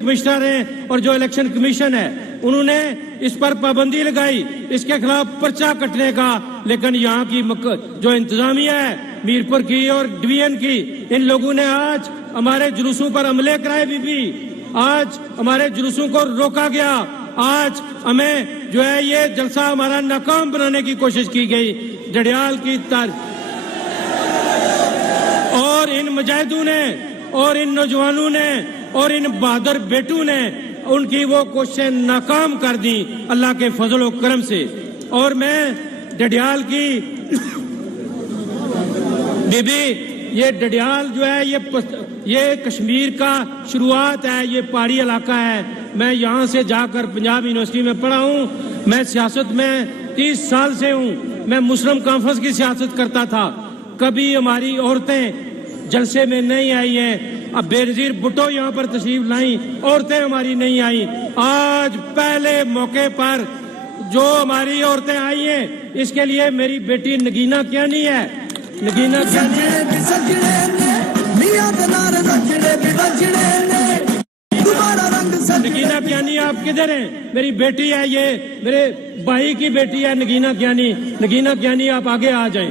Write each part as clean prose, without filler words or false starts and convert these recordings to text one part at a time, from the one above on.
Commissioner ہیں اور جو الیکشن کمیشن ہے انہوں نے اس پر پابندی لگائی اس کے خلاف پرچہ کٹنے کا، لیکن یہاں کی جو انتظامیہ ہے میرپور کی اور ڈویژن کی، ان لوگوں نے آج ہمارے جلوسوں پر حملے کرائے بھی آج ہمارے جلوسوں کو روکا گیا، آج ہمیں جو ہے یہ جلسہ ہمارا ناکام بنانے کی کوشش کی گئی۔ ڈڈیال کی اور ان مجاہدوں نے اور ان نوجوانوں نے اور ان بہادر بیٹوں نے ان کی وہ کوششیں ناکام کر دی اللہ کے فضل و کرم سے۔ اور میں ڈڈیال کی بی بی، یہ ڈڈیال جو ہے یہ کشمیر کا شروعات ہے، یہ پہاڑی علاقہ ہے۔ میں یہاں سے جا کر پنجاب یونیورسٹی میں پڑھا ہوں، میں سیاست میں 30 سال سے ہوں، میں مسلم کانفرنس کی سیاست کرتا تھا، کبھی ہماری عورتیں جلسے میں نہیں آئی ہیں۔ اب بے نظیر بھٹو یہاں پر تشریف لائیں، عورتیں ہماری نہیں آئیں۔ آج پہلے موقع پر جو ہماری عورتیں آئی ہیں اس کے لیے میری بیٹی نگینہ کیانی ہے، نگینہ کیانی ہے۔ نگینہ کیانی آپ کدھر ہیں؟ میری بیٹی ہے، یہ میرے بھائی کی بیٹی ہے نگینہ کیانی۔ نگینہ کیانی آپ آگے آ جائیں،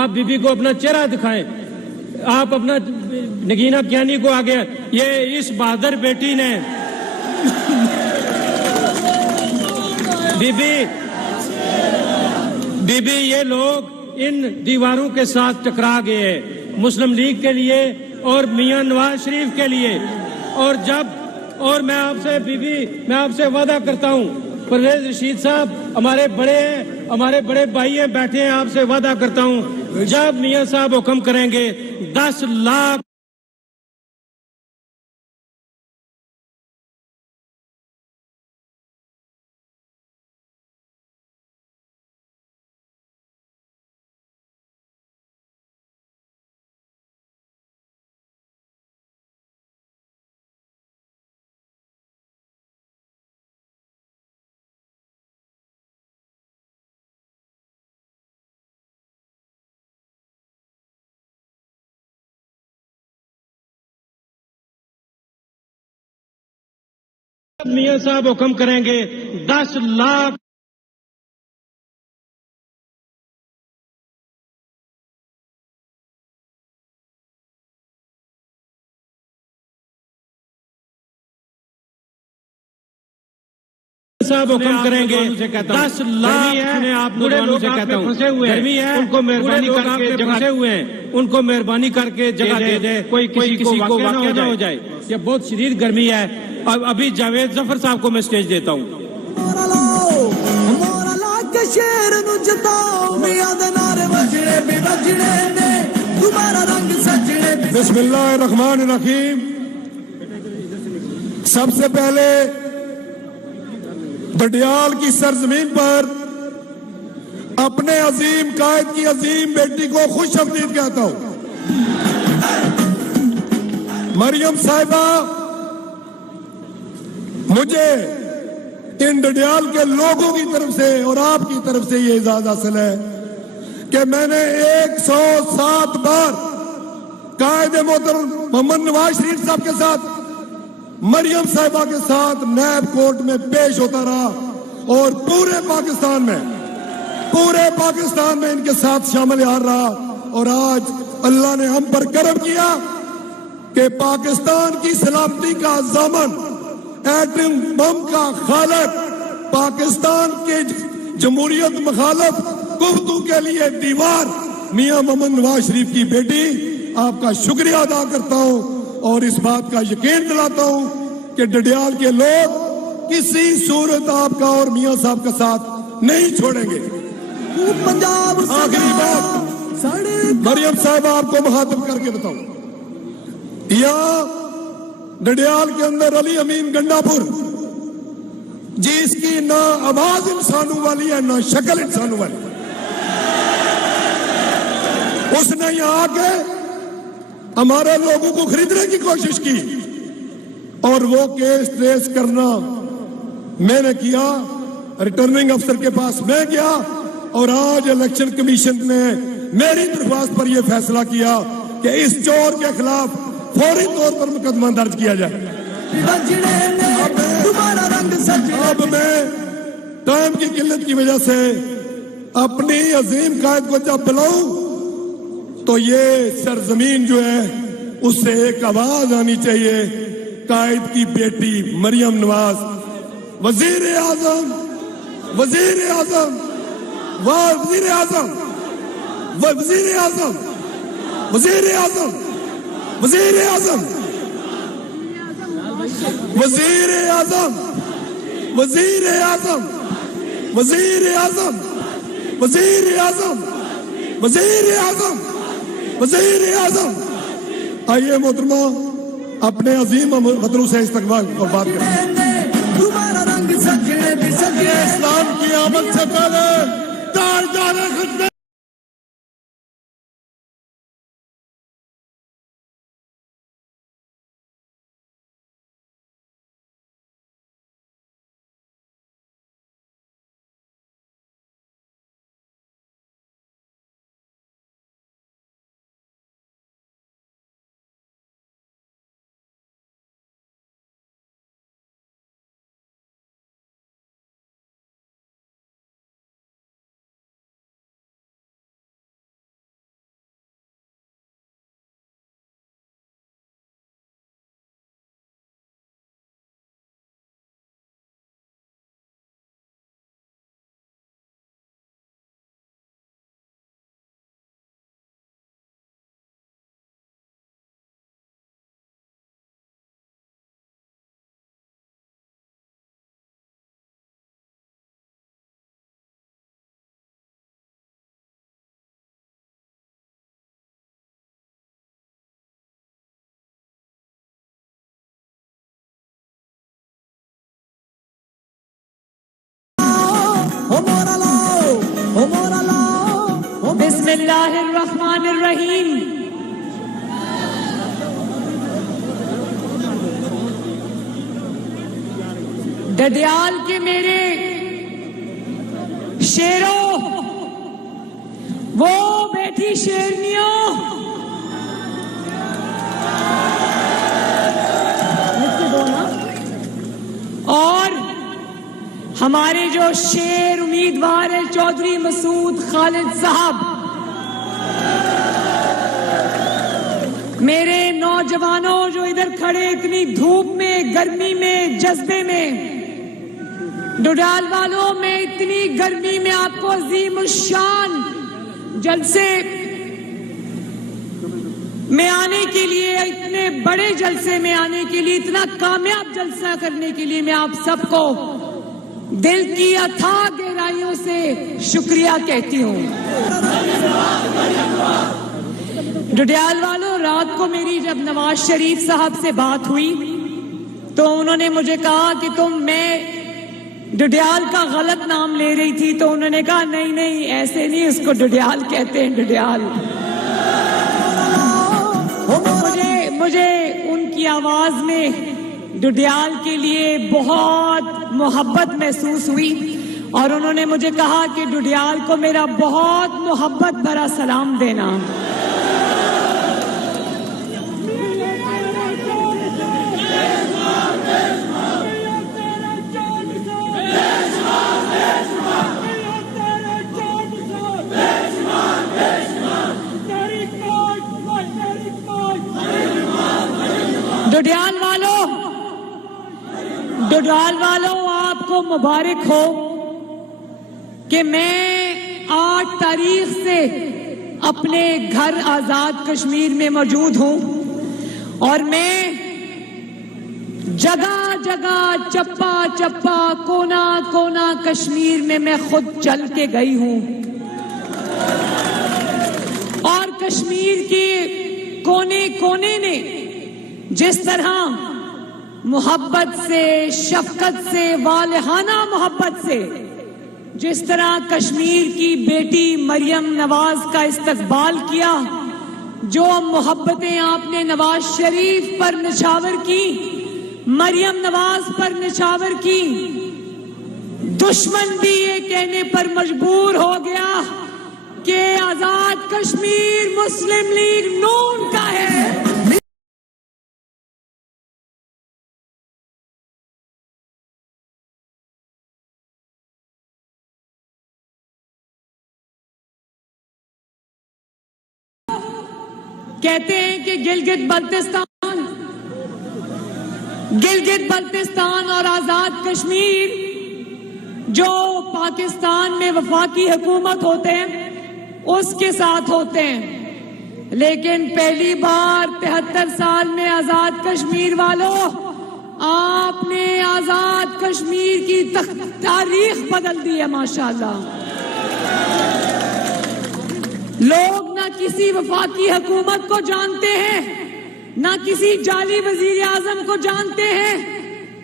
آپ بی بی کو اپنا چہرہ دکھائیں، آپ اپنا نگینہ کیانی کو آگے۔ یہ اس بہادر بیٹی نے بی بی یہ لوگ ان دیواروں کے ساتھ ٹکرا گئے ہیں مسلم لیگ کے لیے اور میاں نواز شریف کے لیے۔ اور میں آپ سے بی بی میں آپ سے وعدہ کرتا ہوں، پرویز رشید صاحب ہمارے بڑے بھائی ہیں بیٹھے ہیں، آپ سے وعدہ کرتا ہوں جب میاں صاحب حکم کریں گے 10 لاکھ میاں صاحب حکم کریں گے 10 لاکھ صاحب حکم کریں گے 10 لاکھ بوڑھے لوگ سے کہتا ہوں گرمی ہے ان کو مہربانی کر کے پھنسے ہوئے ہیں ان کو مہربانی کر کے جگہ دے دے، کوئی کسی کو واقعہ نہ ہو جائے، یہ بہت شدید گرمی ہے۔ ابھی جاوید ظفر صاحب کو میں سٹیج دیتا ہوں۔ بسم اللہ الرحمن الرحیم۔ سب سے پہلے ڈڈیال کی سرزمین پر اپنے عظیم قائد کی عظیم بیٹی کو خوش آمدید کہتا ہوں۔ مریم صاحبہ، مجھے ان ڈڈیال کے لوگوں کی طرف سے اور آپ کی طرف سے یہ اعزاز حاصل ہے کہ میں نے 107 بار قائد محترم محمد نواز شریف صاحب کے ساتھ، مریم صاحبہ کے ساتھ نیب کورٹ میں پیش ہوتا رہا اور پورے پاکستان میں ان کے ساتھ شامل رہا، اور آج اللہ نے ہم پر کرم کیا کہ پاکستان کی سلامتی کا ضامن، ایٹم بم کا خالق، پاکستان کے جمہوریت مخالف قوتوں کے لیے دیوار میاں محمد نواز شریف کی بیٹی، آپ کا شکریہ ادا کرتا ہوں اور اس بات کا یقین دلاتا ہوں کہ ڈڈیال کے لوگ کسی صورت آپ کا اور میاں صاحب کا ساتھ نہیں چھوڑیں گے۔ آخری بات مریم صاحب آپ کو مخاطب کر کے بتاؤں، یہاں ڈڈیال کے اندر علی امین گنڈا پور، جس کی نہ آواز انسانوں والی ہے نہ شکل انسانوں والی، اس نے یہاں آ کے ہمارے لوگوں کو خریدنے کی کوشش کی اور وہ کیس ٹریس کرنا میں نے کیا، ریٹرننگ افسر کے پاس میں گیا اور آج الیکشن کمیشن نے میری درخواست پر یہ فیصلہ کیا کہ اس چور کے خلاف فوری طور پر مقدمہ درج کیا جائے۔ اب میں ٹائم کی قلت کی وجہ سے اپنی عظیم قائد کو جب بلاؤں تو یہ سرزمین جو ہے اس سے ایک آواز آنی چاہیے، قائد کی بیٹی مریم نواز، وزیر اعظم، وزیر اعظم، وزیر اعظم، وزیر اعظم، وزیر اعظم، وزیر اعظم، وزیر اعظم، وزیر اعظم، وزیر اعظم، وزیر اعظم، وزیر اعظم، وزیر اعظم۔ آئیے محترمہ اپنے عظیم خطروں سے استقبال اور بات کریں۔ اسلام کی آمد سے پہلے تاجدار خدمت بسم اللہ الرحمن الرحیم۔ ڈڈیال کے میرے شیروں، وہ بیٹھی شیرنیوں، اور ہمارے جو شیر امیدوار ہے چودھری مسعود خالد صاحب، میرے نوجوانوں جو ادھر کھڑے اتنی دھوپ میں، گرمی میں، جذبے میں، ڈڈال والوں میں اتنی گرمی میں آپ کو عظیم الشان جلسے میں آنے کے لیے، اتنے بڑے جلسے میں آنے کے لیے، اتنا کامیاب جلسہ کرنے کے لیے میں آپ سب کو دل کی اتھاہ گہرائیوں سے شکریہ کہتی ہوں۔ ڈڈیال والوں، رات کو میری جب نواز شریف صاحب سے بات ہوئی تو انہوں نے مجھے کہا کہ میں ڈڈیال کا غلط نام لے رہی تھی، تو انہوں نے کہا نہیں نہیں ایسے نہیں، اس کو ڈڈیال کہتے ہیں، ڈڈیال۔ مجھے ان کی آواز میں ڈڈیال کے لیے بہت محبت محسوس ہوئی، اور انہوں نے مجھے کہا کہ ڈڈیال کو میرا بہت محبت بھرا سلام دینا۔ ڈڈیال والوں آپ کو مبارک ہو کہ میں 8 تاریخ سے اپنے گھر آزاد کشمیر میں موجود ہوں، اور میں جگہ جگہ، چپا چپا، کونا کونا کشمیر میں خود چل کے گئی ہوں، اور کشمیر کے کونے کونے نے جس طرح محبت سے، شفقت سے، والہانہ محبت سے جس طرح کشمیر کی بیٹی مریم نواز کا استقبال کیا، جو محبتیں آپ نے نواز شریف پر نچھاور کی، مریم نواز پر نچھاور کی، دشمن بھی یہ کہنے پر مجبور ہو گیا کہ آزاد کشمیر مسلم لیگ نون کا ہے۔ کہتے ہیں کہ گلگت بلتستان اور آزاد کشمیر جو پاکستان میں وفاقی حکومت ہوتے ہیں اس کے ساتھ ہوتے ہیں، لیکن پہلی بار 73 سال میں آزاد کشمیر والوں آپ نے آزاد کشمیر کی تاریخ بدل دی ہے ماشاءاللہ۔ لوگ نہ کسی وفاقی حکومت کو جانتے ہیں، نہ کسی جعلی وزیر اعظم کو جانتے ہیں،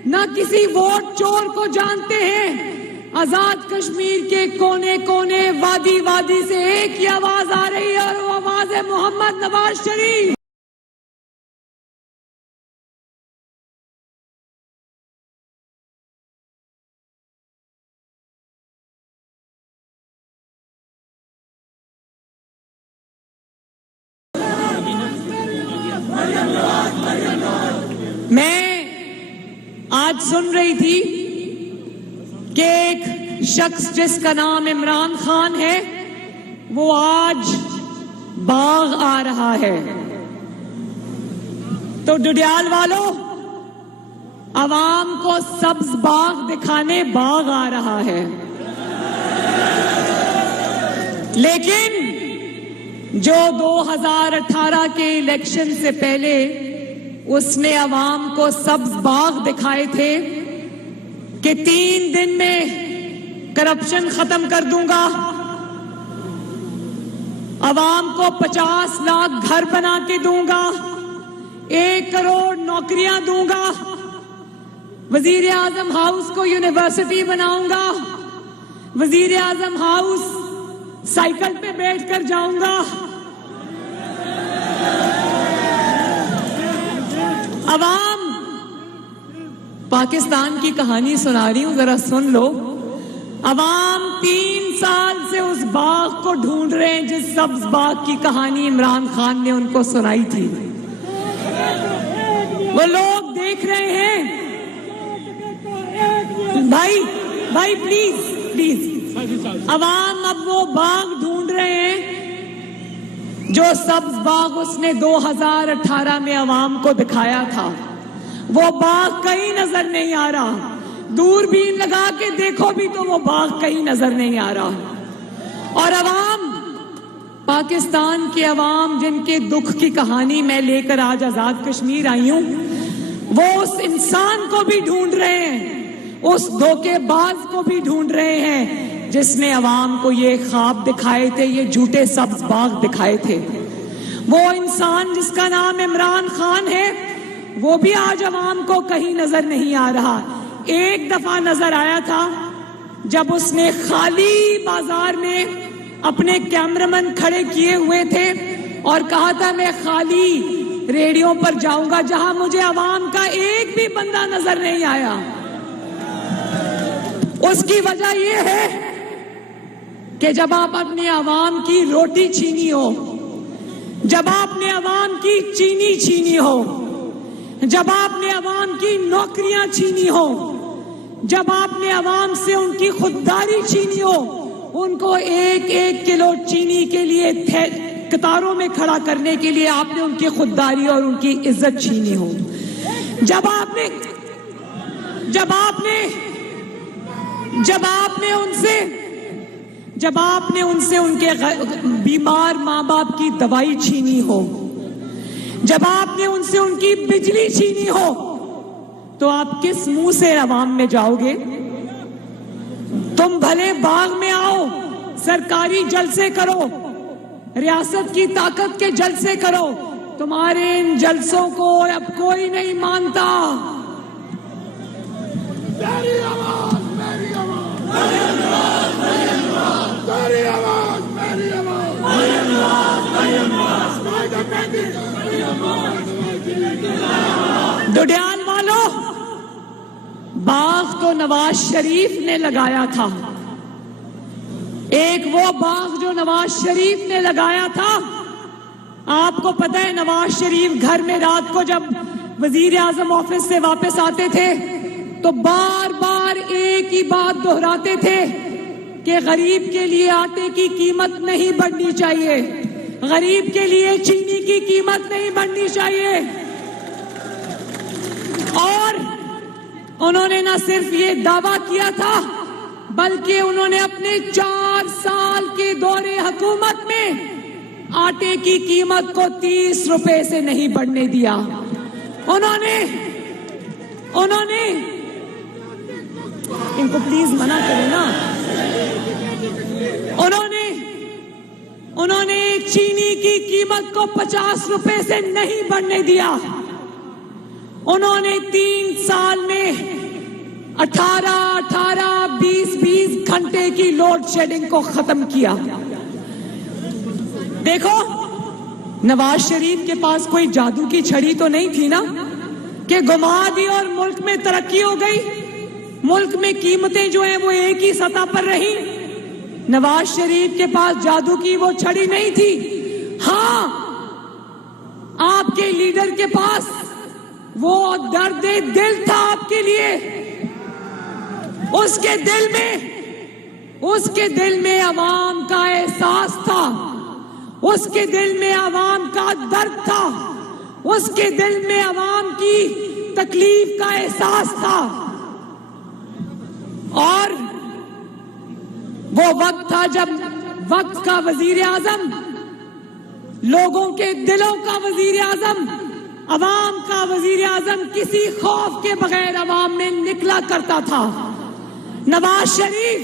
نہ کسی ووٹ چور کو جانتے ہیں۔ آزاد کشمیر کے کونے کونے وادی وادی سے ایک ہی آواز آ رہی ہے اور وہ آواز ہے محمد نواز شریف۔ میں آج سن رہی تھی کہ ایک شخص جس کا نام عمران خان ہے وہ آج باغ آ رہا ہے، تو ڈڈیال والوں عوام کو سبز باغ دکھانے باغ آ رہا ہے، لیکن جو 2018 کے الیکشن سے پہلے اس نے عوام کو سبز باغ دکھائے تھے کہ 3 دن میں کرپشن ختم کر دوں گا، عوام کو 50 لاکھ گھر بنا کے دوں گا، 1 کروڑ نوکریاں دوں گا، وزیر اعظم ہاؤس کو یونیورسٹی بناؤں گا، وزیر اعظم ہاؤس سائیکل پہ بیٹھ کر جاؤں گا۔ عوام پاکستان کی کہانی سنا رہی ہوں، ذرا سن لو۔ عوام 3 سال سے اس باغ کو ڈھونڈ رہے ہیں جس سبز باغ کی کہانی عمران خان نے ان کو سنائی تھی۔ وہ لوگ دیکھ رہے ہیں۔ بھائی پلیز عوام اب وہ باغ ڈھونڈ رہے ہیں جو سبز باغ اس نے 2018 میں عوام کو دکھایا تھا۔ وہ باغ کہیں نظر نہیں آ رہا، دوربین لگا کے دیکھو بھی تو وہ باغ کہیں نظر نہیں آ رہا۔ اور عوام، پاکستان کے عوام جن کے دکھ کی کہانی میں لے کر آج آزاد کشمیر آئی ہوں، وہ اس انسان کو بھی ڈھونڈ رہے ہیں، اس دھوکے باز کو بھی ڈھونڈ رہے ہیں جس نے عوام کو یہ خواب دکھائے تھے، یہ جھوٹے سبز باغ دکھائے تھے۔ وہ انسان جس کا نام عمران خان ہے وہ بھی آج عوام کو کہیں نظر نہیں آ رہا۔ ایک دفعہ نظر آیا تھا جب اس نے خالی بازار میں اپنے کیمرامین کھڑے کیے ہوئے تھے اور کہا تھا میں خالی ریڈیو پر جاؤں گا، جہاں مجھے عوام کا ایک بھی بندہ نظر نہیں آیا۔ اس کی وجہ یہ ہے کہ جب آپ اپنے عوام کی روٹی چھینی ہو، جب آپ نے عوام کی چینی چھینی ہو، جب آپ نے عوام کی نوکریاں چھینی ہو، جب آپ نے عوام سے ان کی خودداری چھینی ہو، ان کو 1-1 کلو چینی کے لیے قطاروں میں کھڑا کرنے کے لیے آپ نے ان کی خودداری اور ان کی عزت چھینی ہو، جب آپ نے ان سے ان کے بیمار ماں باپ کی دوائی چھینی ہو، جب آپ نے ان سے ان کی بجلی چھینی ہو، تو آپ کس منہ سے عوام میں جاؤ گے؟ تم بھلے باغ میں آؤ، سرکاری جلسے کرو، ریاست کی طاقت کے جلسے کرو، تمہارے ان جلسوں کو اب کوئی نہیں مانتا۔ میری آواز، میری آواز، میری آواز، میری آواز، میری آواز، میری آواز، میری آواز۔ ڈڈیال والوں، باغ تو نواز شریف نے لگایا تھا، ایک وہ باغ جو نواز شریف نے لگایا تھا۔ آپ کو پتہ ہے نواز شریف گھر میں رات کو جب وزیر اعظم آفس سے واپس آتے تھے تو بار بار ایک ہی بات دہراتے تھے کہ غریب کے لیے آٹے کی قیمت نہیں بڑھنی چاہیے، غریب کے لیے چینی کی قیمت نہیں بڑھنی چاہیے. اور انہوں نے نہ صرف یہ دعویٰ کیا تھا بلکہ انہوں نے اپنے 4 سال کے دور حکومت میں آٹے کی قیمت کو 30 روپے سے نہیں بڑھنے دیا. انہوں نے ان کو پلیز منع کریں نا. انہوں نے چینی کی قیمت کو 50 روپے سے نہیں بڑھنے دیا. انہوں نے 3 سال میں 18-20 گھنٹے کی لوڈ شیڈنگ کو ختم کیا. دیکھو نواز شریف کے پاس کوئی جادو کی چھڑی تو نہیں تھی نا کہ گھما دی اور ملک میں ترقی ہو گئی. ملک میں قیمتیں جو ہیں وہ ایک ہی سطح پر رہی. نواز شریف کے پاس جادو کی وہ چھڑی نہیں تھی. ہاں آپ کے لیڈر کے پاس وہ درد دل تھا آپ کے لیے. اس کے دل میں عوام کا احساس تھا. اس کے دل میں عوام کا درد تھا. اس کے دل میں عوام کی تکلیف کا احساس تھا. اور وہ وقت تھا جب وقت کا وزیر اعظم، لوگوں کے دلوں کا وزیر اعظم، عوام کا وزیر اعظم کسی خوف کے بغیر عوام میں نکلا کرتا تھا. نواز شریف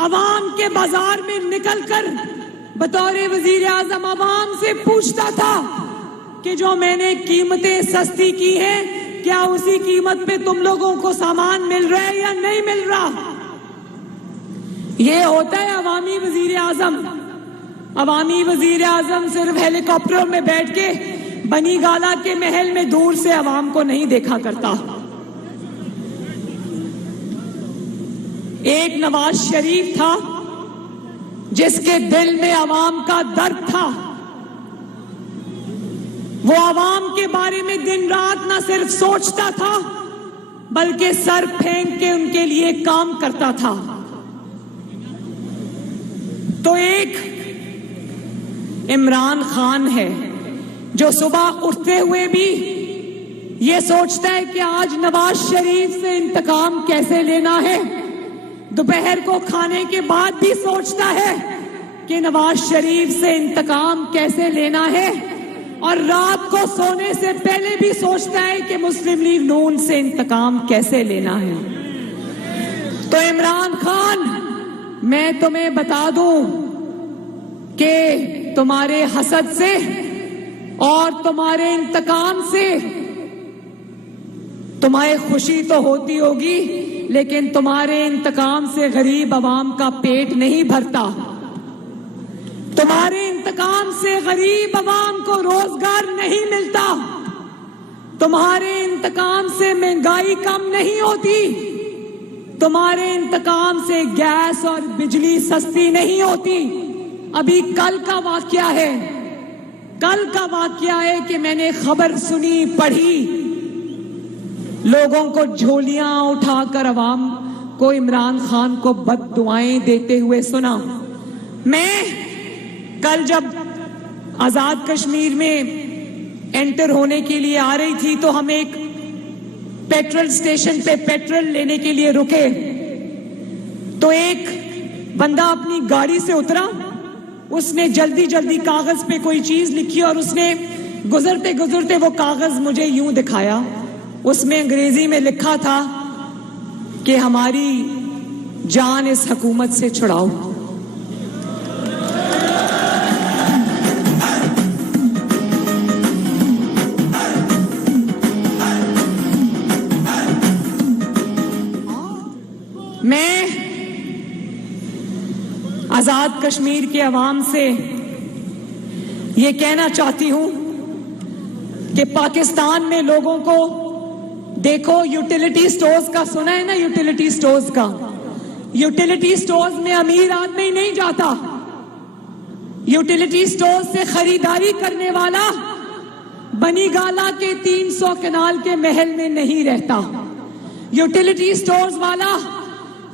عوام کے بازار میں نکل کر بطور وزیر اعظم عوام سے پوچھتا تھا کہ جو میں نے قیمتیں سستی کی ہیں کیا اسی قیمت پہ تم لوگوں کو سامان مل رہا ہے یا نہیں مل رہا. یہ ہوتا ہے عوامی وزیر اعظم. عوامی وزیر اعظم صرف ہیلی کاپٹروں میں بیٹھ کے بنی گالا کے محل میں دور سے عوام کو نہیں دیکھا کرتا. ایک نواز شریف تھا جس کے دل میں عوام کا درد تھا. وہ عوام کے بارے میں دن رات نہ صرف سوچتا تھا بلکہ سر پھینک کے ان کے لیے کام کرتا تھا. تو ایک عمران خان ہے جو صبح اٹھتے ہوئے بھی یہ سوچتا ہے کہ آج نواز شریف سے انتقام کیسے لینا ہے. دوپہر کو کھانے کے بعد بھی سوچتا ہے کہ نواز شریف سے انتقام کیسے لینا ہے. اور رات کو سونے سے پہلے بھی سوچتا ہے کہ مسلم لیگ نون سے انتقام کیسے لینا ہے. تو عمران خان، میں تمہیں بتا دوں کہ تمہارے حسد سے اور تمہارے انتقام سے تمہیں خوشی تو ہوتی ہوگی لیکن تمہارے انتقام سے غریب عوام کا پیٹ نہیں بھرتا. تمہارے انتقام سے غریب عوام کو روزگار نہیں ملتا. تمہارے انتقام سے مہنگائی کم نہیں ہوتی. تمہارے انتقام سے گیس اور بجلی سستی نہیں ہوتی. ابھی کل کا واقعہ ہے کہ میں نے خبر سنی پڑھی، لوگوں کو جھولیاں اٹھا کر عوام کو عمران خان کو بد دعائیں دیتے ہوئے سنا. میں کل جب آزاد کشمیر میں انٹر ہونے کے لیے آ رہی تھی تو ہم ایک پیٹرول سٹیشن پہ پیٹرول لینے کے لیے رکے تو ایک بندہ اپنی گاڑی سے اترا. اس نے جلدی کاغذ پہ کوئی چیز لکھی اور اس نے گزرتے وہ کاغذ مجھے یوں دکھایا. اس میں انگریزی میں لکھا تھا کہ ہماری جان اس حکومت سے چھڑاؤ. میں آزاد کشمیر کے عوام سے یہ کہنا چاہتی ہوں کہ پاکستان میں لوگوں کو دیکھو، یوٹیلیٹی سٹورز کا سنا ہے نا؟ یوٹیلیٹی سٹورز کا، یوٹیلیٹی سٹورز میں امیر آدمی نہیں جاتا. یوٹیلیٹی سٹورز سے خریداری کرنے والا بنی گالا کے 300 کنال کے محل میں نہیں رہتا. یوٹیلیٹی سٹورز والا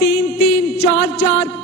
3-3, 4-4,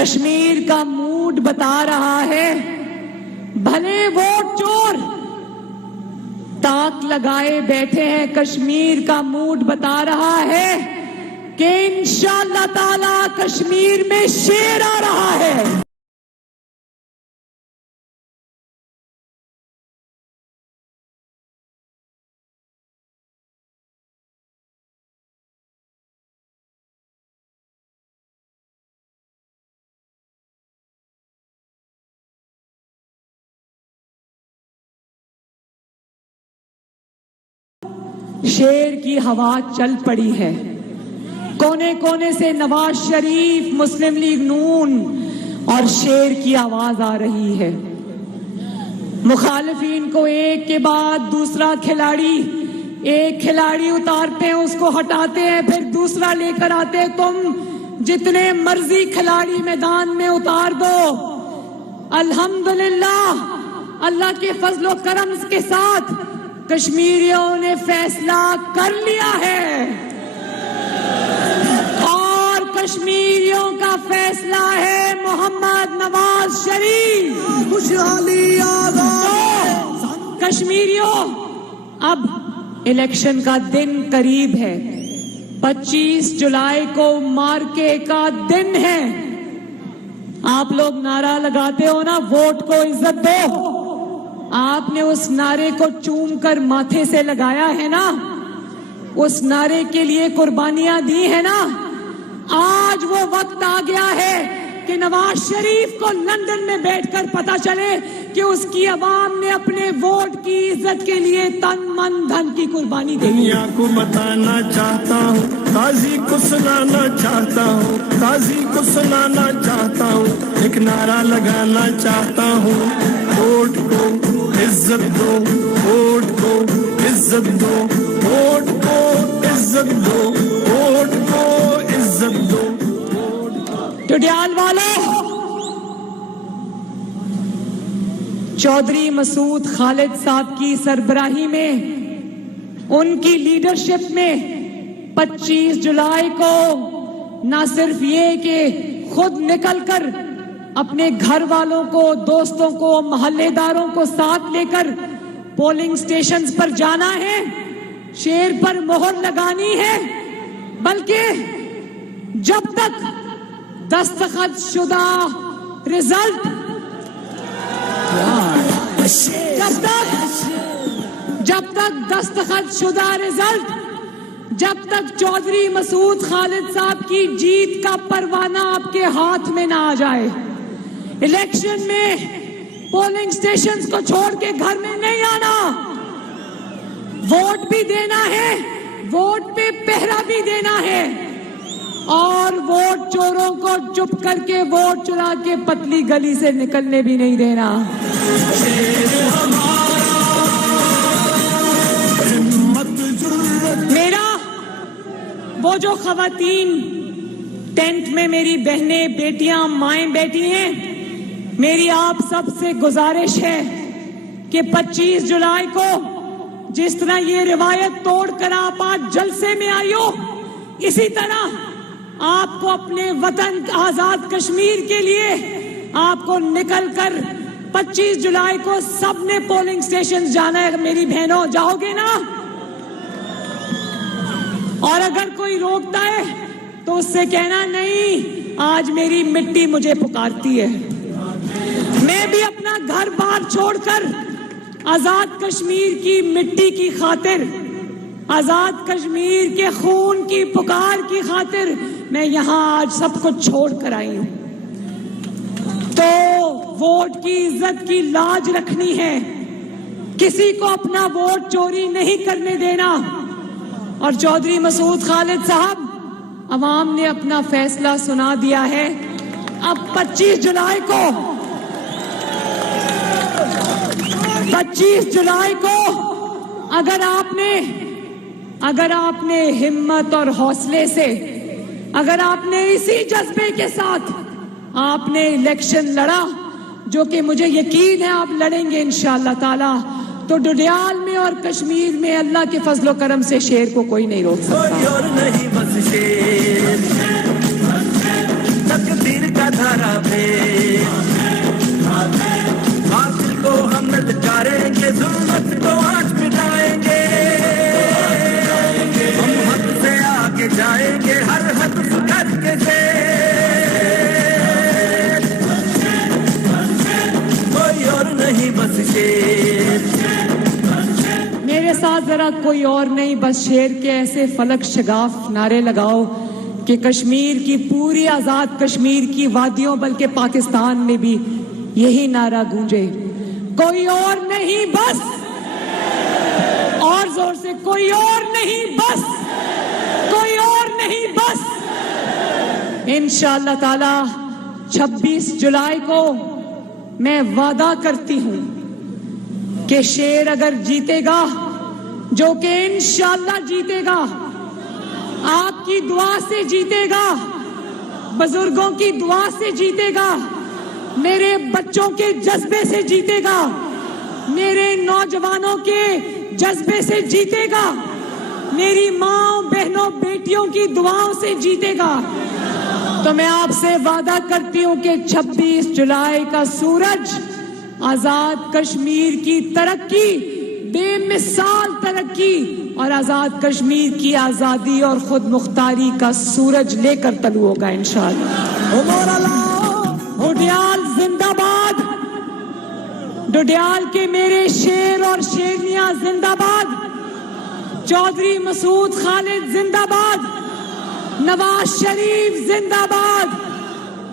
کشمیر کا موڈ بتا رہا ہے، بھلے ووٹ چور تاک لگائے بیٹھے ہیں، کشمیر کا موڈ بتا رہا ہے کہ انشاءاللہ تعالی کشمیر میں شیر آ رہا ہے۔ شیر کی ہوا چل پڑی ہے، کونے کونے سے نواز شریف، مسلم لیگ نون اور شیر کی آواز آ رہی ہے۔ مخالفین کو ایک کے بعد دوسرا کھلاڑی، ایک کھلاڑی اتارتے ہیں، اس کو ہٹاتے ہیں، پھر دوسرا لے کر آتے ہیں۔ تم جتنے مرضی کھلاڑی میدان میں اتار دو، الحمدللہ اللہ کے فضل و کرم کے ساتھ کشمیریوں نے فیصلہ کر لیا ہے، اور کشمیریوں کا فیصلہ ہے محمد نواز شریف۔ خوشحالی آزاد کشمیریوں، اب الیکشن کا دن قریب ہے، 25 جولائی کو مارکے کا دن ہے۔ آپ لوگ نعرہ لگاتے ہو نا، ووٹ کو عزت دو، آپ نے اس نعرے کو چوم کر ماتھے سے لگایا ہے نا، اس نعرے کے لیے قربانیاں دی ہیں نا۔ آج وہ وقت آ گیا ہے کہ نواز شریف کو لندن میں بیٹھ کر پتا چلے کہ اس کی عوام نے اپنے ووٹ کی عزت کے لیے تن من دھن کی قربانی دی۔ دنیا کو بتانا چاہتا ہوں، قاضی کو سنانا چاہتا ہوں، قاضی کو سنانا چاہتا ہوں، ایک نعرہ لگانا چاہتا ہوں، ووٹ کو عزت دو، ووٹ کو عزت دو، ووٹ کو عزت دو، ووٹ کو عزت دو۔ ٹڈیال والوں، چودھری مسعود خالد صاحب کی سربراہی میں، ان کی لیڈرشپ میں 25 جولائی کو نہ صرف یہ کہ خود نکل کر اپنے گھر والوں کو، دوستوں کو، محلے داروں کو ساتھ لے کر پولنگ سٹیشنز پر جانا ہے، شیر پر مہر لگانی ہے، بلکہ جب تک دستخط شدہ رزلٹ، جب تک دستخط شدہ رزلٹ، جب تک چودھری مسعود خالد صاحب کی جیت کا پروانہ آپ کے ہاتھ میں نہ آ جائے، الیکشن میں پولنگ سٹیشنز کو چھوڑ کے گھر میں نہیں آنا، ووٹ بھی دینا ہے، ووٹ پہ پہرا بھی دینا ہے، اور ووٹ چوروں کو چپ کر کے ووٹ چرا کے پتلی گلی سے نکلنے بھی نہیں دینا۔ میرا وہ جو خواتین ٹینٹ میں میری بہنیں، بیٹیاں، مائیں بیٹھی ہیں، میری آپ سب سے گزارش ہے کہ 25 جولائی کو جس طرح یہ روایت توڑ کر آپ آج جلسے میں آئی ہو، اسی طرح آپ کو اپنے وطن آزاد کشمیر کے لیے آپ کو نکل کر 25 جولائی کو سب نے پولنگ سٹیشن جانا ہے۔ میری بہنوں، جاؤ گے نا؟ اور اگر کوئی روکتا ہے تو اس سے کہنا، نہیں، آج میری مٹی مجھے پکارتی ہے، میں بھی اپنا گھر بار چھوڑ کر آزاد کشمیر کی مٹی کی خاطر، آزاد کشمیر کے خون کی پکار کی خاطر میں یہاں آج سب کچھ چھوڑ کر آئی ہوں۔ تو ووٹ کی عزت کی لاج رکھنی ہے، کسی کو اپنا ووٹ چوری نہیں کرنے دینا۔ اور چودھری مسعود خالد صاحب، عوام نے اپنا فیصلہ سنا دیا ہے، اب 25 جولائی کو اگر آپ نے ہمت اور حوصلے سے، اگر آپ نے اسی جذبے کے ساتھ آپ نے الیکشن لڑا، جو کہ مجھے یقین ہے آپ لڑیں گے انشاءاللہ تعالی، تو ڈڈیال میں اور کشمیر میں اللہ کے فضل و کرم سے شیر کو کوئی نہیں روک سکتا۔ تقدیر کا دھارا پہ باطل کو ہم للکاریں گے ظلمت کو آج مٹائیں گے ہم حد سے آگے جائیں گے ہر حد کر کے سے کوئی اور نہیں بس شیر میرے ساتھ ذرا کوئی اور نہیں بس شیر کے ایسے فلک شگاف نعرے لگاؤ کہ کشمیر کی پوری آزاد کشمیر کی وادیوں بلکہ پاکستان میں بھی یہی نعرہ گونجے کوئی اور نہیں بس اور زور سے کوئی اور نہیں بس کوئی اور نہیں بس انشاءاللہ تعالی 26 جولائی کو میں وعدہ کرتی ہوں کہ شیر اگر جیتے گا جو کہ انشاءاللہ جیتے گا آپ کی دعا سے جیتے گا بزرگوں کی دعا سے جیتے گا میرے بچوں کے جذبے سے جیتے گا میرے نوجوانوں کے جذبے سے جیتے گا میری ماں بہنوں بیٹیوں کی دعاؤں سے جیتے گا تو میں آپ سے وعدہ کرتی ہوں کہ 26 جولائی کا سورج آزاد کشمیر کی ترقی بے مثال ترقی اور آزاد کشمیر کی آزادی اور خود مختاری کا سورج لے کر طلوع ہوگا انشاءاللہ ڈوڈیال زندہ باد ڈوڈیال کے میرے شیر اور شیرنیاں زندہ باد چودھری مسعود خالد زندہ باد نواز شریف زندہ باد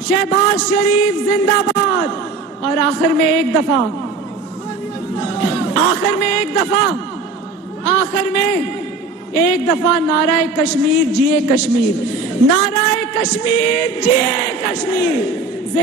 شہباز شریف زندہ باد اور آخر میں ایک دفعہ نعرہ کشمیر جیے کشمیر نعرہ کشمیر جیے کشمیر